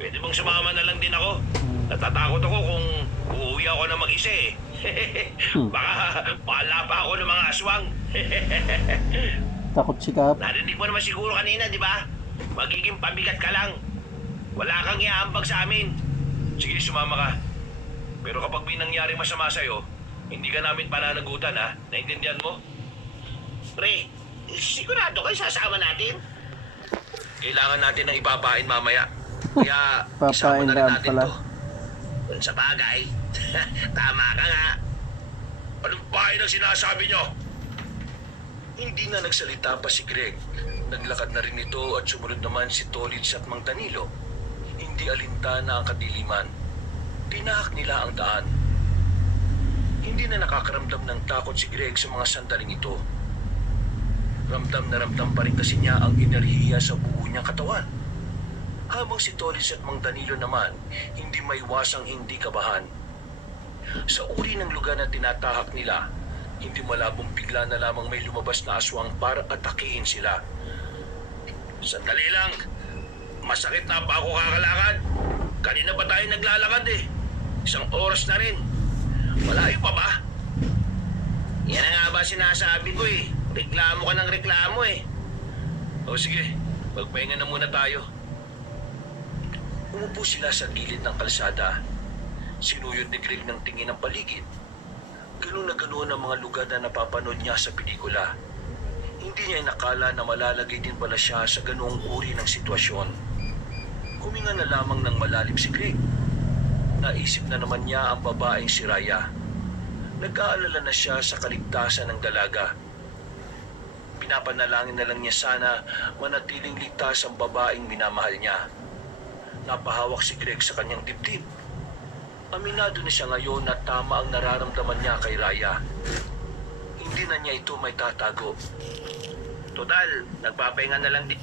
Pwede bang sumama na lang din ako? Natatakot ako kung uuwi ako na mag-isa eh. Baka pala pa ako ng mga aswang. Takot si Kap. Narinig mo naman siguro kanina, di ba? Magiging pabigat ka lang. Wala kang iaambag sa amin. Sige, sumama ka. Pero kapag may nangyaring masama sa'yo, hindi ka namin pananagutan, ha? Naintindihan mo? Pre, sigurado kayo sasama natin? Kailangan natin ng ipapain mamaya. Kaya isama Papain na rin lang natin pala. to. Kung sa bagay, tama ka nga. Anong pain ang sinasabi nyo? Hindi na nagsalita pa si Greg. Naglakad na rin ito at sumunod naman si Tolitz at Mang Danilo. Hindi alintana ang kadiliman. Tinahak nila ang daan. Hindi na nakakaramdam ng takot si Greg sa mga sandaling ito. Ramdam na ramdam pa rin kasi niya ang enerhiya sa buo niyang katawan. Habang si Tolitz at Mang Danilo naman, hindi maiwasang hindi kabahan. Sa uri ng lugar na tinatahak nila, hindi malabong bigla na lamang may lumabas na aswang para atakihin sila. Sandali lang, masakit na pa ako kakalakad. Kanina pa tayo naglalakad eh. Isang oras na rin. Malayo pa ba? Yan na nga ba sinasabi ko eh. Reklamo ka ng reklamo eh. O sige, magpahinga na muna tayo. Umupo sila sa gilid ng kalsada. Sinuyod ni Greg ng tingin ng paligid. Ganun na ganoon ang mga lugar na napapanood niya sa pelikula. Hindi niya inakala na malalagay din pala siya sa ganoong uri ng sitwasyon. Huminga na lamang ng malalim si Greg. Naisip na naman niya ang babaeng si Raya. Nag-aalala na siya sa kaligtasan ng dalaga. Pinapanalangin na lang niya sana manatiling ligtas ang babaeng minamahal niya. Napahawak si Greg sa kanyang dibdib. Aminado na siya ngayon na tama ang nararamdaman niya kay Raya. Hindi na niya ito may tatago. Total, nagpapahinga na lang din.